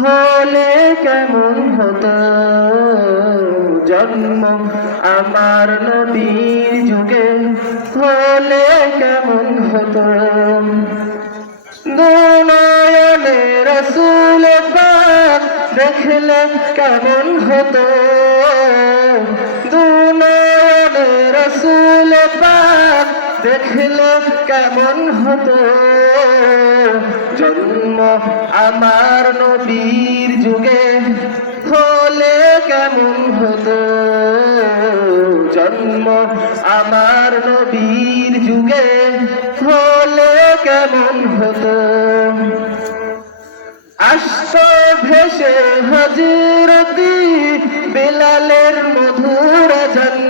হলে কেমন হতো? জন্ম আমার নবীর যুগে হলে কেমন হতো? দুনয়নে রসুল দেখলে কেমন হতো? দুনয়নে রসুল পাক দেখলে কেমন হতো? জন্ম আমার নবীর যুগে হলে কেমন হতো? জন্ম আমার নবীর যুগে হলে কেমন হতো? আষ্ট ভেসে হজরতি বেলালের মধুর জন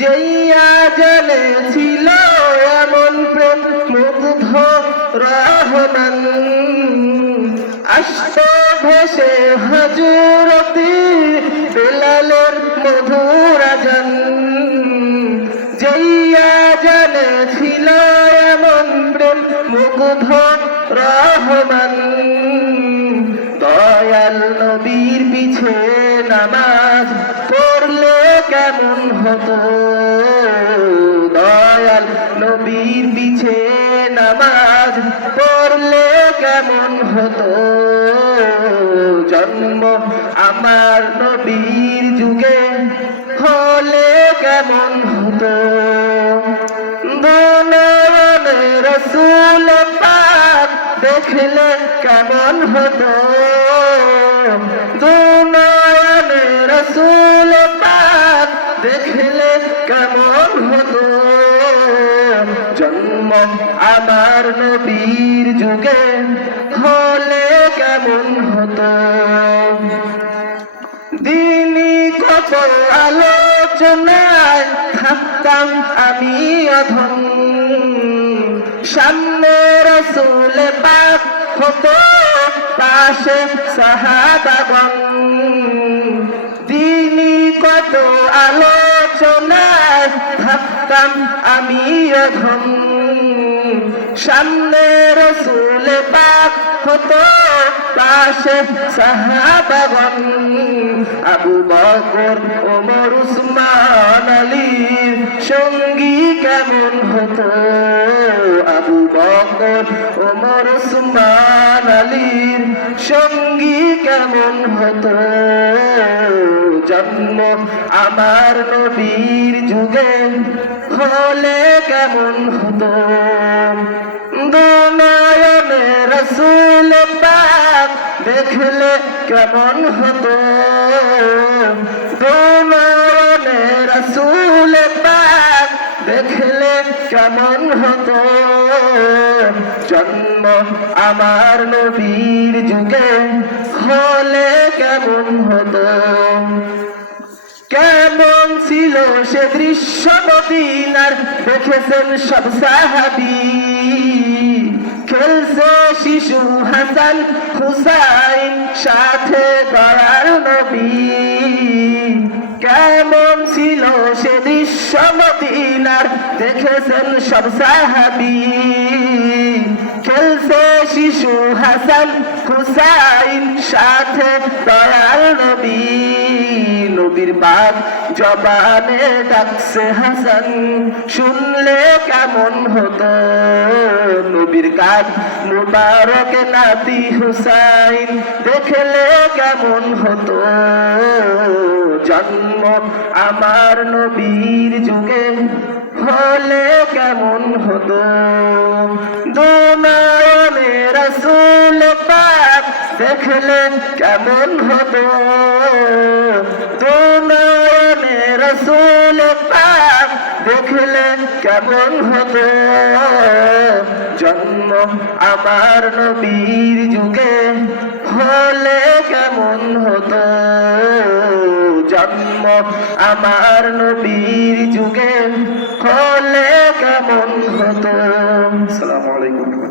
যেইয়া জলে ছিল এমন প্রেম মুগ্ধ রহমান। আষ্ট ভেসে হজরতি বেলালের মধুর জন জইয়া জানে ছিল এমন প্রেম মুগ্ধ রহমান। দয়াল নবীর পিছে পড়লে কেমন হতো দয়াল নবীর পিছে নামাজ পড়লে কেমন হতো? জন্ম আমার নবীর যুগে হলে কেমন হতো? রসুল পাক দেখলে কেমন হতো? দুনয়নে রসুল দেখলে কেমন হতো? জন্ম আমার নবীর যুগে হলে কেমন হতো? দিনী কত আলোচনায় থাকতাম আমি অধম। সামনে রসুল পাক হতো, পাশে সাহাবাগন থাকতাম আমি অধম সামনে রসুল পাক হতো পাশে সাহাবাগন আবু বকর, ওমর, উসমান আলীর সঙ্গী কেমন হতো? আবু বকর, ওমর, উসমান, আলীর সঙ্গী কেমন হতো? জন্ম আমার নবীর যুগে হলে কেমন হতো? দুনয়নে রসুল পাক দেখলে কেমন হতো? দুনয়নে রসুল পাক দেখলে কেমন হতো? জন্ম আমার নবীর যুগে হলে কেমন হতো? কেমন ছিল সে দৃশ্য মদিনার? দেখেছেন সব সাহাবি। খেলছে শিশু হাসান হুসাইন, সাথে নবী। কেমন ছিল সে দৃশ্য মদিনার? দেখেছেন সব সাহাবি। খেলছে শিশু হাসান হুসাইন সাথে দয়াল নবী, নবীর বাপ জবানে ডাকছে, হাসান, শুনলে কেমন হতো? নবীর কাজ মুবারক নাতি হুসাইন, দেখলে কেমন হতো? জন্ম আমার নবীর যুগে, হলে কেমন হতো? দুনয়নে রসুল দেখলে কেমন হতো। দুনয়নে রসুল দেখলে কেমন হতো। জন্ম আমার নবীর যুগে হলে কেমন হতো। জন্ম আমার নবীর যুগে হলে কেমন হতো। আসসালামু আলাইকুম।